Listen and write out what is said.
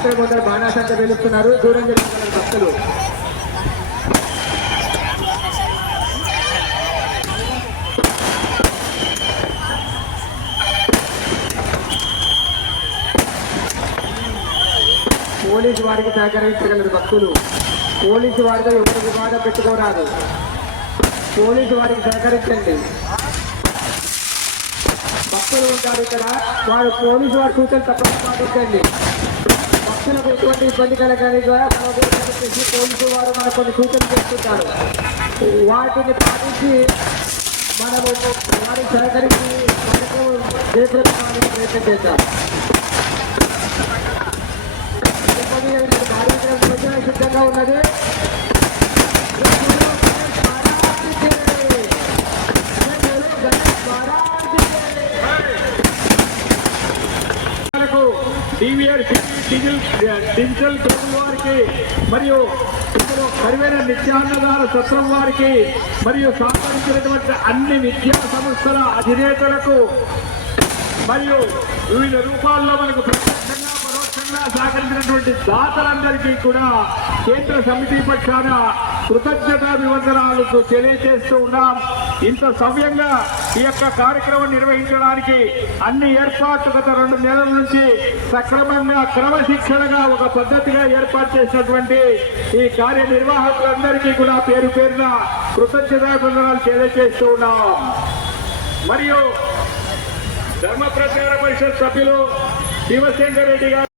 భక్తులు కొందరు బాణాసంత వెలుస్తున్నారు దూరం జరుగుతున్నారు భక్తులు. పోలీసు వారికి సహకరించగలరు భక్తులు. పోలీసు వారితో ఎవరు వివాదం పెట్టుకోరాదు. పోలీసు వారికి సహకరించండి. భక్తులు ఉంటారు ఇక్కడ. వారు పోలీసు వారి సూచనలు తప్పక పాటించండి. భక్తులకు ఎటువంటి ఇబ్బంది కలగాలి ద్వారా మనకు చేసి పోలీసు వారు మనకు కొన్ని సూచనలు చేస్తుంటారు. వాటిని పాటించి మనము వారికి సహకరించి మనకు జయప్రదమానికి ప్రయత్నం చేద్దాం. డివిఆర్ డిజిటల్ డిజిటల్ కేబుల్ వారికి మరియు ఇందులో కరివైన నిత్యాన్నదాన సత్రం వారికి మరియు సహకరించినటువంటి అన్ని విద్యా సంస్థల అధినేతలకు మరియు వివిధ రూపాల్లో మనకు ప్రత్యక్షంగా పరోక్షంగా సహకరించినటువంటి దాతలందరికీ కూడా కేంద్ర సమితి పక్షాన కృతజ్ఞతాభివందనాలకు తెలియజేస్తూ ఉన్నాం. ఇంత సవ్యంగా ఈ యొక్క కార్యక్రమం నిర్వహించడానికి అన్ని ఏర్పాట్లు గత రెండు నెలల నుంచి సక్రమంగా క్రమశిక్షణగా ఒక పద్ధతిగా ఏర్పాటు చేసినటువంటి ఈ కార్యనిర్వాహకులందరికీ కూడా పేరు పేరున కృతజ్ఞతాభివందనాలు తెలియజేస్తూ ఉన్నాం. మరియు ధర్మ ప్రచార పరిషత్ సభ్యులు శివశంకర్ రెడ్డి గారు